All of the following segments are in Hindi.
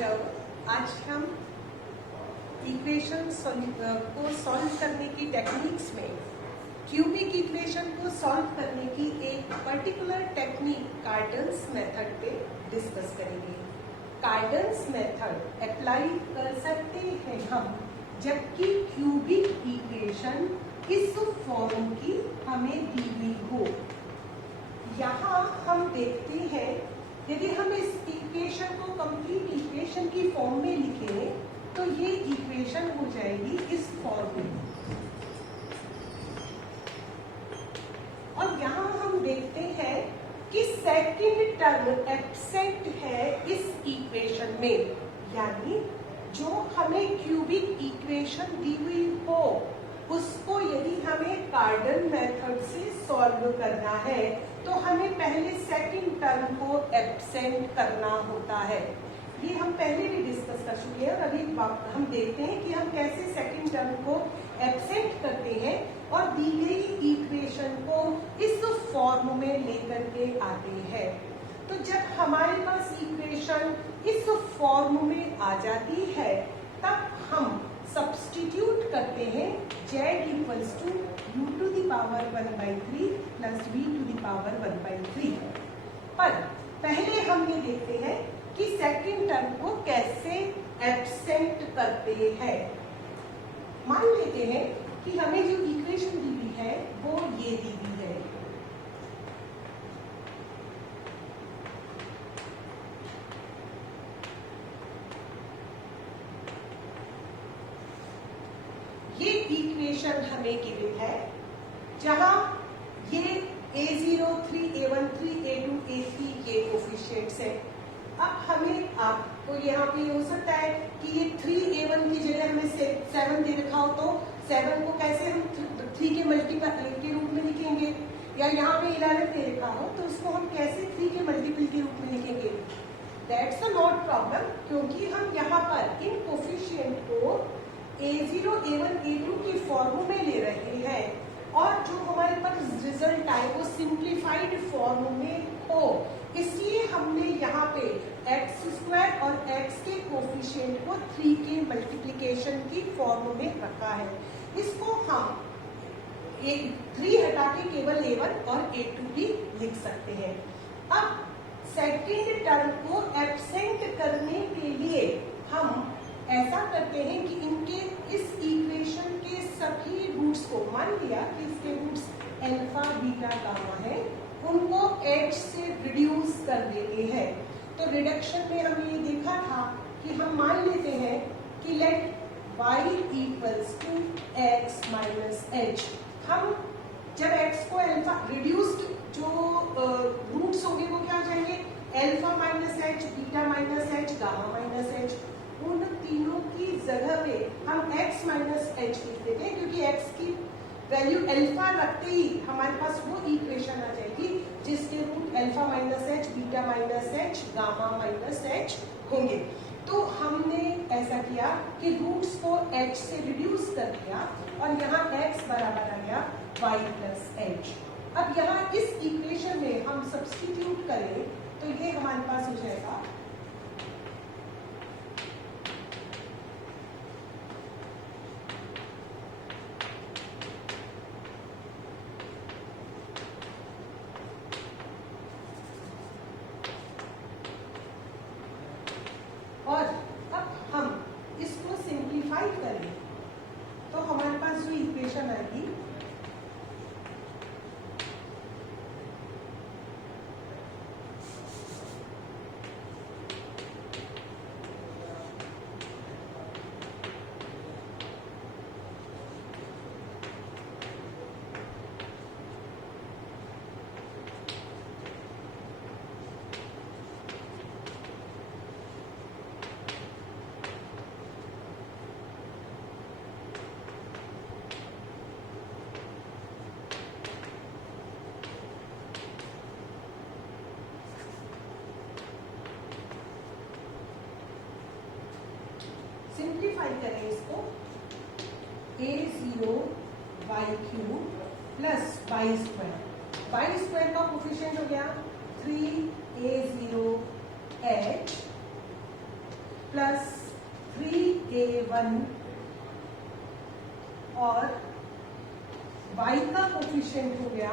हेलो, आज हम इक्वेशन को सॉल्व करने की टेक्निक्स में क्यूबिक इक्वेशन को सॉल्व करने की एक पर्टिकुलर टेक्निक कार्डन्स मेथड पे डिस्कस करेंगे। कार्डन्स मेथड अप्लाई कर सकते हैं हम जबकि क्यूबिक इक्वेशन इस फॉर्म की हमें दी हुई हो। यहाँ हम देखते हैं यदि हम इस इक्वेशन को कंप्लीट इक्वेशन की फॉर्म में लिखें तो ये इक्वेशन हो जाएगी इस फॉर्म में। और यहाँ हम देखते हैं कि सेकंड टर्म एब्सेंट है इस इक्वेशन में, यानी जो हमें क्यूबिक इक्वेशन दी हुई हो उसको यदि हमें कार्डन मेथड से सॉल्व करना है तो हमें पहले सेकंड टर्म को एब्सेंट करना होता है। ये हम पहले भी डिस्कस कर चुके हैं और अभी हम देखते हैं कि हम कैसे सेकंड टर्म को एब्सेंट करते हैं और दी गई इक्वेशन को इस फॉर्म में लेकर के आते हैं। तो जब हमारे पास इक्वेशन इस फॉर्म में आ जाती है तब हम सब्स्टिट्यूट करते हैं z equals to u to the power 1/3 plus v to the power 1/3। पर पहले हम ये देखते हैं कि सेकंड टर्म को कैसे एब्सेंट करते हैं। मान लेते हैं कि हमें जो इक्वेशन दी हुई है वो ये दी हुई है। ये इक्वेशन हमें गिवन है जहां ये a0, 3, a1, 3, a2, a3 ये कोफिशिएंट्स है। अब हमें आपको यहाँ पे हो सकता है कि ये 3a1 की जगह हमें 7 दे रखा हो तो 7 को कैसे हम 3 के मल्टीपल के रूप में लिखेंगे, या यहाँ पे 11 दे रखा हो तो उसको हम कैसे 3 के मल्टीपल के रूप में लिखेंगे। दैट्स अ नॉट प्रॉब्लम, क्योंकि हम यहाँ पर इन कोफिशिएंट को a0, a1, a2 की फॉर्म में ले रहे हैं और जो हमारे पास रिजल्ट आए वो सिंप्लीफाइड फॉर्म में हो, इसलिए हमने यहाँ पे x² और x के कोफिशिएंट को 3 के मल्टीप्लिकेशन की फॉर्म में रखा है। इसको हम 3 हटा के केवल a1 और a2 भी लिख सकते हैं। अब सेकेंड टर्म को एब्सेंट करने के लिए हम ऐसा करते हैं कि इनके इस इक्वेशन के सभी रूट्स को, मान लिया कि इसके रूट्स अल्फा, बीटा, गामा है, उनको h से रिड्यूस कर देते हैं। तो रिडक्शन में हमने ये देखा था कि हम मान लेते हैं कि let y equals to x minus h। हम जब x को अल्फा रिड्यूस्ड जो रूट्स होंगे वो क्या हो जाएंगे, alpha minus h, beta minus h, gamma minus h। उन तीनों की जगह पे हम x माइनस h लिख देते हैं क्योंकि x की वैल्यू अल्फा रखते ही हमारे पास वो इक्वेशन आ जाएगी जिसके root alpha minus h, beta minus h, gamma minus h होंगे। तो हमने ऐसा किया कि रूट्स को h से रिड्यूस कर दिया और यहाँ x बराबर आ गया y प्लस h। अब यहाँ इस इक्वेशन में हम सब्स्टिट्यूट करें तो ये हमारे पास हो जाएगा और अब हम इसको सिंप्लीफाई करें तो हमारे पास जो इक्वेशन आएगी सिंप्लीफाई करें इसको a0 y³ प्लस y² का कोफिशिएंट हो गया 3a0h 1 और y का कोफिशिएंट हो गया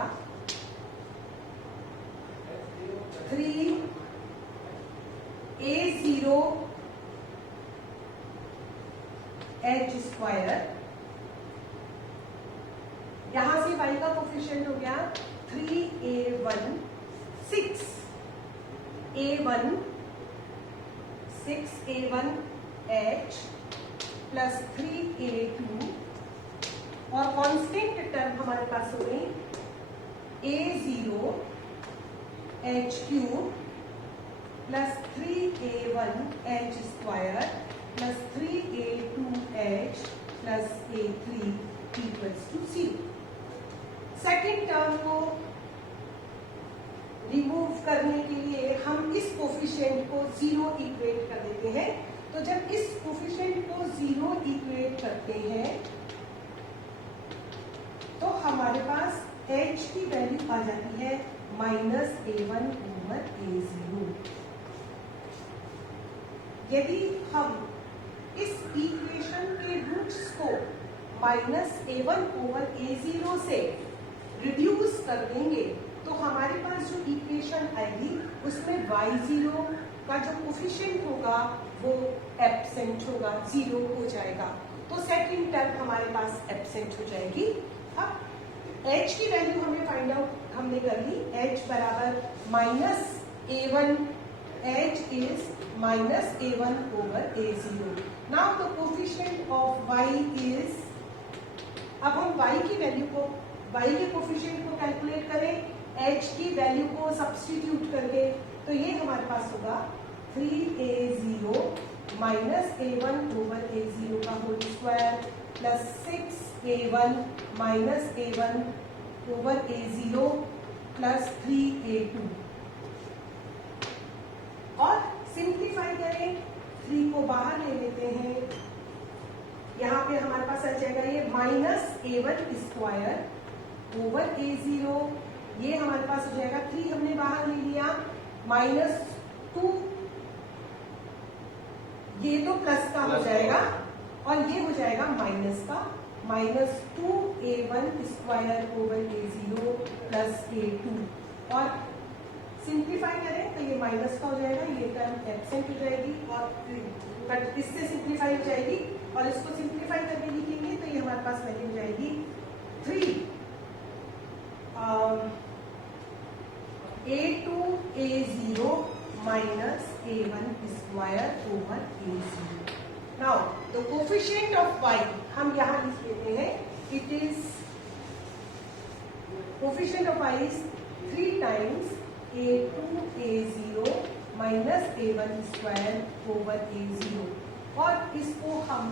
3a0 h स्क्वायर, यहां से y का कोफिशिएंट हो गया 3a1 6a1 h plus 3a2 और कांस्टेंट टर्म हमारे पास हो गई a0 h cube plus 3a1 h square plus 3a2 h plus a3 equals to 0। Second term को रिमूव करने के लिए हम इस कोफिशिएंट को 0 इक्वेट कर देते हैं। तो जब इस कोफिशिएंट को 0 इक्वेट करते हैं तो हमारे पास h की वैल्यू आ जाती है -a1/a0। यदि हम इस इक्वेशन के रूट्स को -a1/a0 से रिड्यूस कर देंगे तो हमारे पास जो इक्वेशन आएगी उसमें y0 का जो कोफिशिएंट होगा वो एब्सेंट होगा, 0 हो जाएगा। तो सेकंड टर्म हमारे पास एब्सेंट हो जाएगी। अब h की वैल्यू हमें फाइंड आउट हमने कर ली, h बराबर -a1, h is -a1/a0। Now the coefficient of y is, अब हम y की वैल्यू को, y के कोफिशिएंट को कैलकुलेट करें h की वैल्यू को सब्स्टिट्यूट करके, तो ये हमारे पास होगा 3a0 -a1/a0 का whole square plus 6a1 -a1/a0 plus 3a2 और सिंप्लीफाई करें, 3 को बाहर ले लेते हैं, यहाँ पे हमारे पास आ जाएगा ये -a1 स्क्वायर ओवर a0, ये हमारे पास हो जाएगा 3 हमने बाहर ले लिया -2, ये तो प्लस का हो जाएगा और ये हो जाएगा माइनस का, -2a1 square over a0 plus a2 और सिंप्लीफाई करें तो ये माइनस का हो जाएगा, ये टर्म एब्सेंट हो जाएगी और बट इससे सिंप्लीफाई हो जाएगी और इसको सिंप्लीफाई करके लिखेंगे तो ये हमारे पास वैल्यू हो जाएगी 3 a2a0 minus a1 square over a0. Now the coefficient of y हम यहाँ लिख लेते हैं, it is coefficient of y is 3 times a2a0 minus a1 square over a0 और इसको हम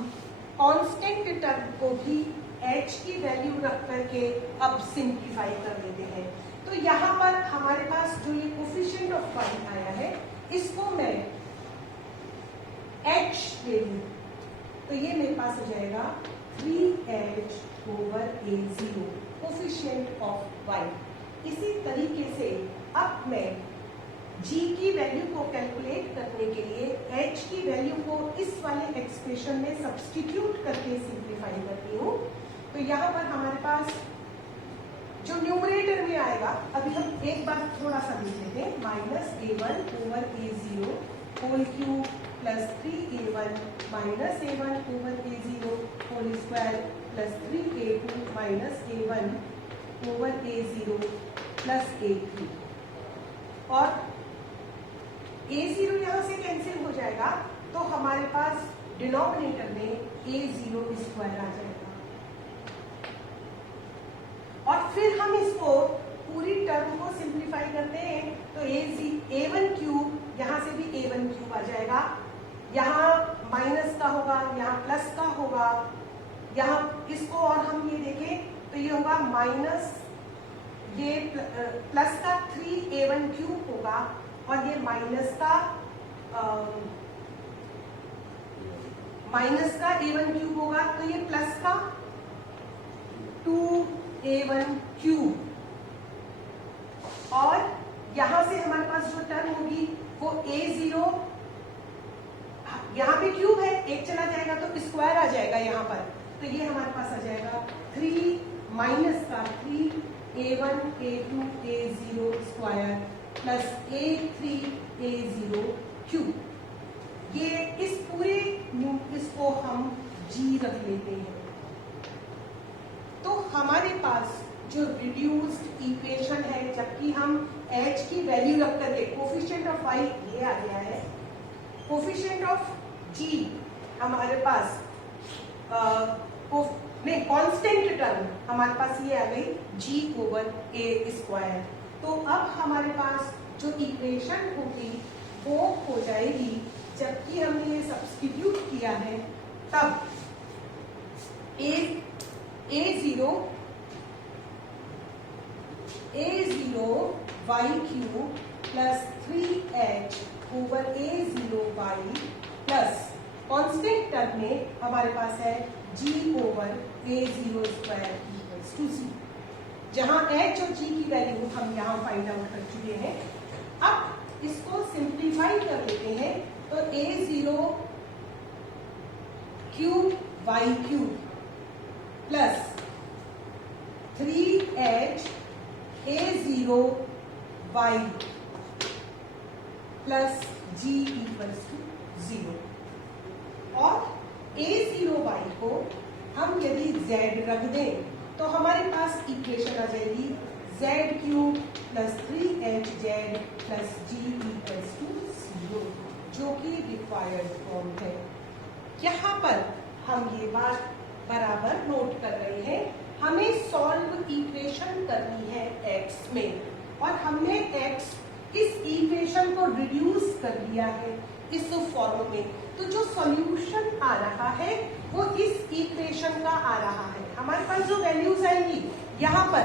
कांस्टेंट टर्म को भी h की वैल्यू रख करके अब सिंप्लीफाई कर देते हैं। तो यहाँ पर हमारे पास जो ये कोफिशिएंट ऑफ y आया है इसको मैं h ले लूं तो ये मेरे पास हो जाएगा 3h over a0 coefficient of y। इसी तरीके से अब मैं g की वैल्यू को कैलकुलेट करने के लिए h की वैल्यू को इस वाले एक्सप्रेशन में सब्स्टिट्यूट करके सिंप्लीफाई करती हूँ। तो यहाँ पर हमारे पास जो न्यूमरेटर में आएगा, अभी हम एक बार थोड़ा सा देख लेते हैं, -a1 over a0 whole cube plus 3a1 -a1 over a0 whole square plus 3a2 -a1 over a0 plus a3 और a0 यहाँ से कैंसिल हो जाएगा तो हमारे पास डिनोमिनेटर में a0 स्क्वायर आ जाएगा और फिर हम इसको पूरी टर्म को सिंप्लीफाई करते हैं तो a1 क्यूब, यहाँ से भी a1 क्यूब आ जाएगा, यहाँ माइनस का होगा, यहाँ प्लस का होगा, यहाँ इसको और हम ये देखें तो ये होगा माइनस, ये प्लस का 3a1 क्यूब होगा और ये माइनस का a1 क्यूब होगा तो ये प्लस का 2a1 क्यूब और यहां से हमारे पास जो टर्म होगी वो a0, यहां पे क्यूब है एक चला जाएगा तो स्क्वायर आ जाएगा यहाँ पर, तो ये हमारे पास आ जाएगा 3 माइनस का 3a1 a2 a0 square plus a3 a0 cube. ये इस पूरे इसको हम g रख लेते हैं। तो हमारे पास जो रिड्यूस्ड इक्वेशन है, जबकि हम h की वैल्यू रख करके कोफिशिएंट ऑफ y ये आ गया है, कोफिशिएंट ऑफ g हमारे पास कांस्टेंट टर्म हमारे पास ये आ गई g ओवर a स्क्वायर। तो अब हमारे पास जो इक्वेशन होगी वो हो जाएगी, जबकि हमने ये सब्स्टिट्यूट किया है, तब a0 y cube plus 3h over a0 y plus constant term में हमारे पास है g over a0 square equals to 0, जहां h और g की वैल्यू हम यहां फाइंड आउट कर चुके हैं। अब इसको सिंप्लीफाई कर लेते हैं, तो a0 cube y cube plus 3h a0 y plus g equals to 0, और a0 y को हम यदि z रख दें तो हमारे पास इक्वेशन आ जाएगी z cube plus 3hz plus g equals to 0, जो कि रिक्वायर्ड फॉर्म है। यहाँ पर हम ये बात बराबर नोट कर रहे हैं, हमें सॉल्व इक्वेशन करनी है x में, और हमने x इस इक्वेशन को रिड्यूस कर लिया है इस फॉर्म में। तो जो सॉल्यूशन आ रहा है वो इस इक्वेशन का आ रहा है। हमारे पास जो वैल्यूज आएंगी यहाँ पर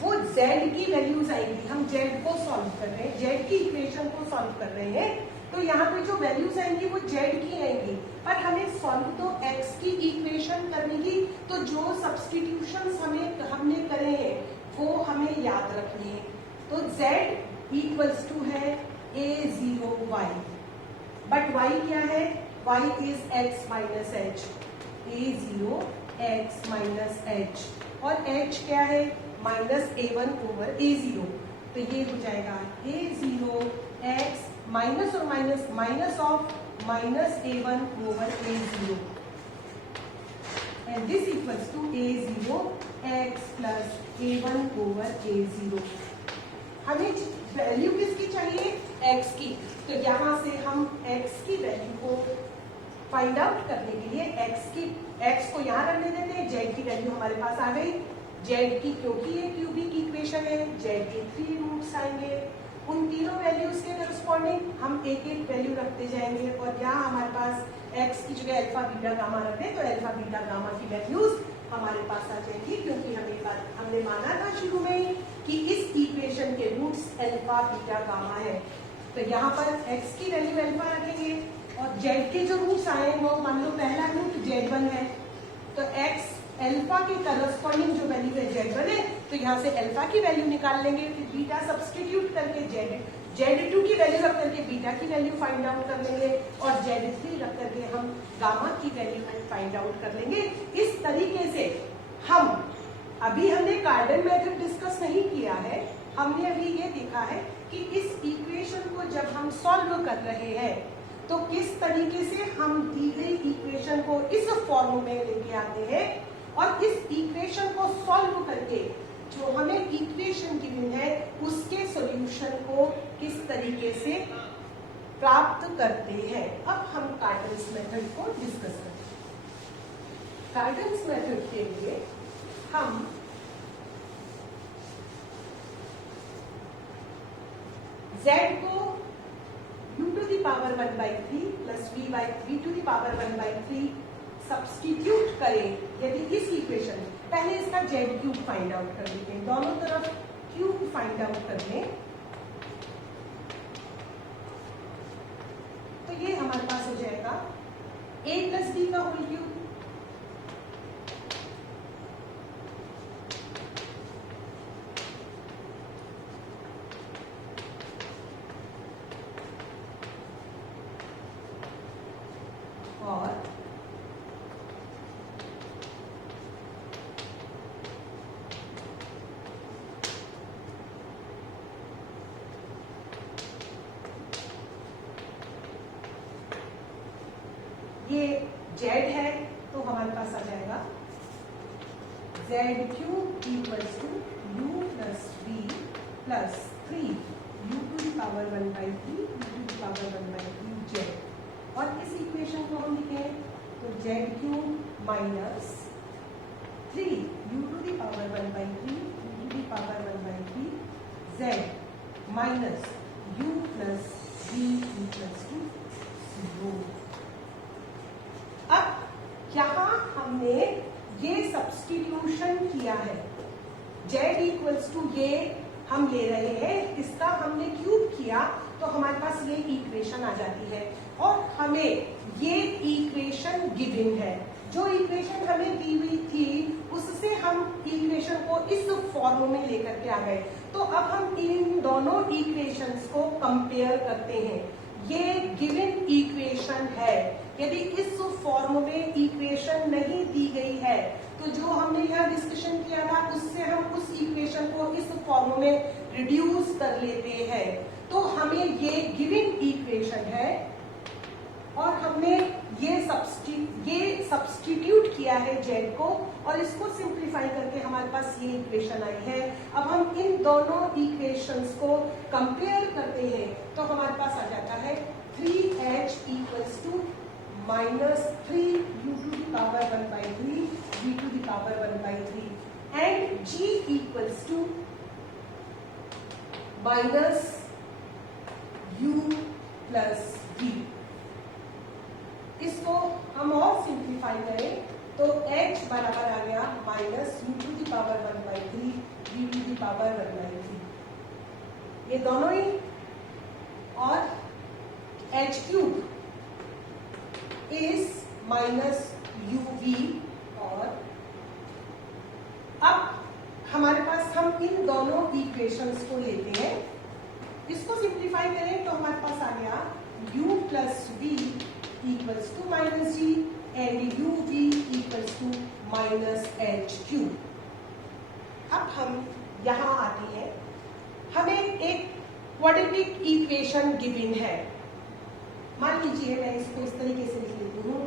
वो z की वैल्यूज आएंगी। हम z को सॉल्व कर रहे हैं, z की इक्वेशन को सॉल्व कर रहे हैं, तो यहाँ पे जो वैल्यूज आएंगी वो z की आएंगी, पर हमें सॉल्व तो x की इक्वेशन करनी ही, तो जो सब्स्टिट्यूशंस हमने करे हैं वो हमें याद रखने हैं। तो z इक्वल्स टू है a0y, बट y क्या है, y is x minus h, a0 x minus h, और h क्या है माइनस a1 ओवर a0, तो ये हो जाएगा a0 x माइनस और minus minus of minus a1 over a0, and this equals to a0 x plus a1 over a0। हमें वैल्यू किसकी चाहिए, x की, तो यहाँ से हम x की वैल्यू को फाइंड आउट करने के लिए x को यहाँ रखने देते हैं, z की वैल्यू हमारे पास आ गई, z की क्योंकि ये क्यूबिक इक्वेशन है, z के 3 रूट्स आएंगे, उन तीनों वैल्यूज के करस्पॉन्डिंग हम एक एक वैल्यू रखते जाएंगे, और यहाँ हमारे पास x की जगह अल्फा बीटा गामा रखते हैं, तो अल्फा बीटा गामा की वैल्यूज हमारे पास आ जाएंगी, क्योंकि हमने माना था शुरू में ही कि इस इक्वेशन के रूट्स अल्फा बीटा गामा है। तो यहाँ पर x की वैल्यू अल्फा रखेंगे, और z के जो रूट्स आए हैं वो मान लो पहला रूट z1 है, तो x अल्फा के करस्पॉन्डिंग जो वैल्यू है z1 है, तो यहाँ से अल्फा की वैल्यू निकाल लेंगे, फिर बीटा सब्स्टिट्यूट करके z2 की वैल्यू रख करके बीटा की वैल्यू फाइंड आउट कर लेंगे, और z3 रख करके हम गामा की वैल्यू फाइंड आउट कर लेंगे। इस तरीके से हमने कार्डन मेथड डिस्कस नहीं किया है, हमने अभी ये देखा है कि इस इक्वेशन को जब हम सॉल्व कर रहे हैं तो किस तरीके से हम दी गई इक्वेशन को इस फॉर्म में लेके आते हैं, और इस इक्वेशन को सॉल्व करके जो हमें इक्वेशन गिवन है उसके सॉल्यूशन को किस तरीके से प्राप्त करते हैं। अब हम कार्डन्स मेथड को डिस्कस करते हैं। कार्डन्स मेथड के लिए हम z को u to the power 1/3 plus v to the power 1/3 substitute करें यदि इस इक्वेशन में, पहले इसका z क्यूब फाइंड आउट कर लेते हैं, दोनों तरफ क्यूब फाइंड आउट कर लें, तो ये हमारे पास हो जाएगा a प्लस b का होल क्यूब और ये z है तो हमारे पास आ जाएगा z cube equals to u plus v plus 3 u to the power 1/3 u to the power 1/3 z। और इस इक्वेशन को हम लिखें तो z cube minus 3 u to the power 1/3 u to the power 1/3 z minus u plus v equals to 0। अब यहां हमने ये सब्स्टिट्यूशन किया है, z इक्वल्स टू ये हम ले रहे हैं, इसका हमने क्यूब किया तो हमारे पास ये इक्वेशन आ जाती है। और हमें ये इक्वेशन गिवन है, जो इक्वेशन हमें दी हुई थी उससे हम इक्वेशन को इस फॉर्म में लेकर के आ गए। तो अब हम इन दोनों इक्वेशंस को कंपेयर करते हैं। ये गिवन इक्वेशन है, यदि इस फॉर्म में इक्वेशन नहीं दी गई है तो जो हमने यहाँ डिस्कशन किया था उससे हम उस इक्वेशन को इस फॉर्म में रिड्यूस कर लेते हैं। तो हमें ये गिवन इक्वेशन है और हमने ये सब्स्टिट्यूट किया है z को और इसको सिंप्लीफाई करके हमारे पास ये इक्वेशन आई है। अब हम इन दोनों इक्वेशंस को कंपेयर करते हैं तो हमारे पास आ जाता है 3h equals to minus 3 u to the power 1/3 v to the power 1/3 and g equals to minus u plus v। इसको हम और सिंप्लीफाई करें तो h बराबर आ गया minus u to the power 1/3 v to the power 1/3, ये दोनों ही, और h cube is minus uv। और अब हमारे पास हम इन दोनों इक्वेशंस को लेते हैं, इसको सिंप्लीफाई करें तो हमारे पास आ गया u plus v equals to minus g and uv equals to minus h cube. अब हम यहां आते हैं, हमें एक क्वाड्रेटिक इक्वेशन गिवन है। मान लीजिए मैं इसको इस तरीके से लिख लेती हूँ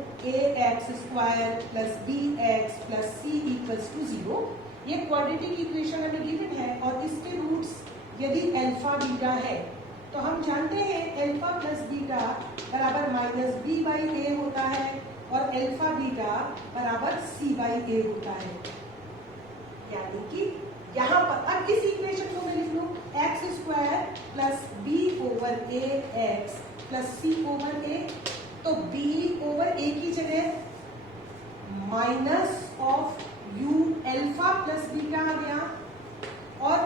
ax² plus bx plus c equals to 0। ये क्वाड्रेटिक इक्वेशन हमें गिवन है और इसके रूट्स यदि अल्फा बीटा है तो हम जानते हैं अल्फा प्लस बीटा बराबर माइनस बी बाई ए होता है और अल्फा बीटा बराबर सी बाई ए होता है। यानी कि यहाँ पर अब इस इक्वेशन को मैं लिख लूँ x² plus B over A x plus C over A, तो b ओवर a की जगह minus of u alpha plus beta आ गया और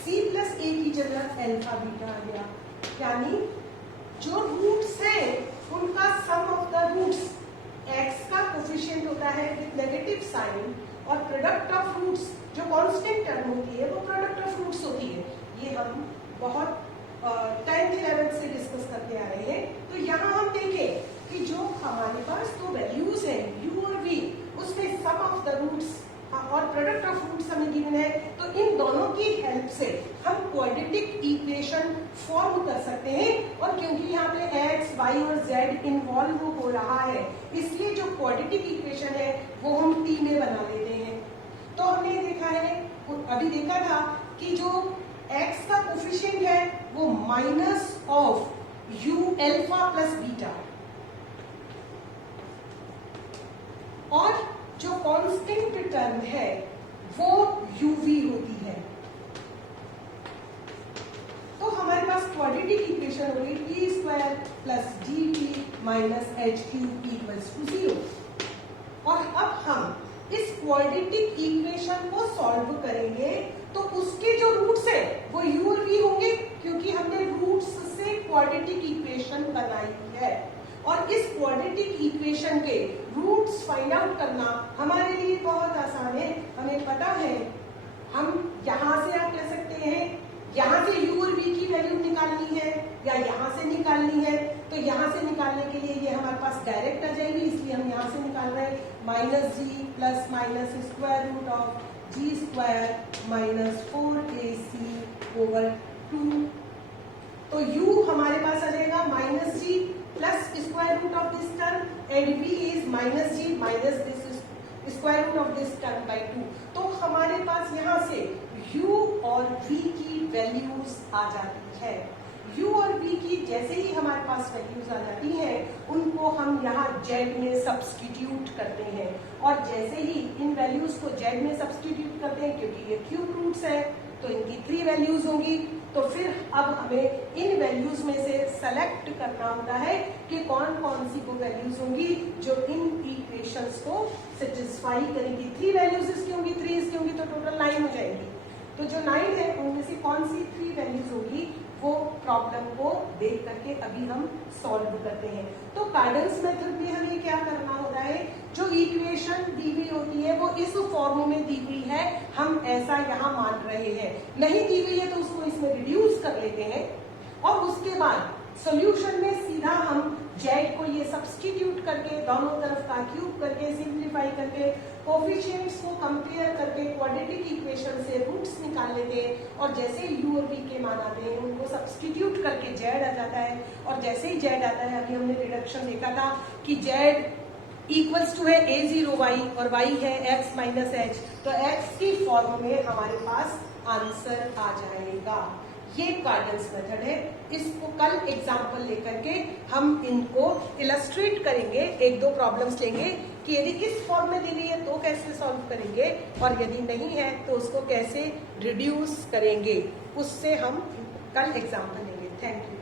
c प्लस a की जगह अल्फा बीटा आ गया। यानी जो रूट्स है उनका सम ऑफ द रूट्स, x का कोफिशिएंट होता है विद नेगेटिव साइन और प्रोडक्ट ऑफ रूट्स जो कांस्टेंट टर्म होती है वो प्रोडक्ट ऑफ रूट्स होती है। ये हम बहुत 10th 11th से डिस्कस करते आ रहे हैं। तो यहाँ हम देखें कि जो हमारे पास दो वैल्यूज है u और v, उसमें सम ऑफ द रूट्स और प्रोडक्ट ऑफ रूट्स हमें गिवन है, तो इन दोनों की हेल्प से हम क्वाड्रेटिक इक्वेशन फॉर्म कर सकते हैं। और क्योंकि यहाँ पे x, y और z इन्वॉल्व हो रहा है इसलिए जो क्वाड्रेटिक इक्वेशन है वो हम t में बना लेते हैं। तो हमने देखा है, अभी देखा था कि जो x का कोफिशिएंट है वो minus of u alpha plus beta और जो कांस्टेंट टर्म है वो uv होती है। तो हमारे पास क्वाड्रेटिक इक्वेशन हो गई t² plus dt minus h cube equals to 0। और अब हम इस क्वाड्रेटिक इक्वेशन को सॉल्व करेंगे तो उसके जो रूट्स है वो u और v होंगे, क्योंकि हमने रूट्स से क्वाड्रेटिक इक्वेशन बनाई है। और इस क्वाड्रेटिक इक्वेशन के रूट्स फाइंड आउट करना हमारे लिए बहुत आसान है। हमें पता है, हम यहाँ से आप कह सकते हैं यहाँ से u और v की वैल्यू निकालनी है या यहाँ से निकालनी है, तो यहाँ से निकालने के लिए ये हमारे पास डायरेक्ट आ जाएगी, इसलिए हम यहाँ से निकाल रहे हैं minus g plus minus square root of g² minus 4ac over 2। तो u हमारे पास आ जाएगा minus g plus square root of this term and v is minus g minus this square root of this term by 2। तो हमारे पास यहाँ से u और v की वैल्यूज आ जाती है। u और v की जैसे ही हमारे पास वैल्यूज आ जाती हैं, उनको हम यहाँ z में सब्स्टिट्यूट करते हैं, और जैसे ही इन वैल्यूज को z में सब्स्टिट्यूट करते हैं, क्योंकि ये क्यूब रूट्स है तो इनकी 3 वैल्यूज होंगी, तो फिर अब हमें इन वैल्यूज में से सेलेक्ट करना होता है कि कौन कौन सी वो वैल्यूज होंगी जो इन इक्वेशंस को सेटिस्फाई करेंगी। 3 वैल्यूज इसकी होंगी, 3 इसकी होंगी, तो टोटल 9 हो जाएंगी। तो जो 9 है उनमें से कौन सी 3 वैल्यूज होगी वो प्रॉब्लम को देख करके अभी हम सॉल्व करते हैं। तो कार्डन्स मेथड में हमें क्या करना होता है, जो इक्वेशन दी हुई होती है वो इस फॉर्म में दी हुई है, हम ऐसा यहाँ मान रहे हैं। नहीं दी हुई है तो उसको इसमें रिड्यूस कर लेते हैं, और उसके बाद सॉल्यूशन में सीधा हम जेड को ये सब्स्टिट्यूट करके दोनों तरफ का क्यूब करके सिंप्लीफाई करके कोफिशिएंट्स को कंपेयर करके क्वाड्रेटिक इक्वेशन से रूट्स निकाल लेते हैं, और जैसे यू और वी के मान आते हैं उनको सब्स्टिट्यूट करके जेड आ जाता है, और जैसे ही जेड आता है, अभी हमने रिडक्शन देखा था कि जेड इक्वल्स टू है a0y और y है x माइनस एच, तो x की फॉर्म में हमारे पास आंसर आ जाएगा। ये कार्डन्स मेथड है। इसको कल एग्जाम्पल लेकर के हम इनको इलस्ट्रेट करेंगे, 1-2 प्रॉब्लम्स लेंगे कि यदि इस फॉर्म में दी हुई है तो कैसे सॉल्व करेंगे, और यदि नहीं है तो उसको कैसे रिड्यूस करेंगे, उससे हम कल एग्जाम्पल लेंगे। Thank you.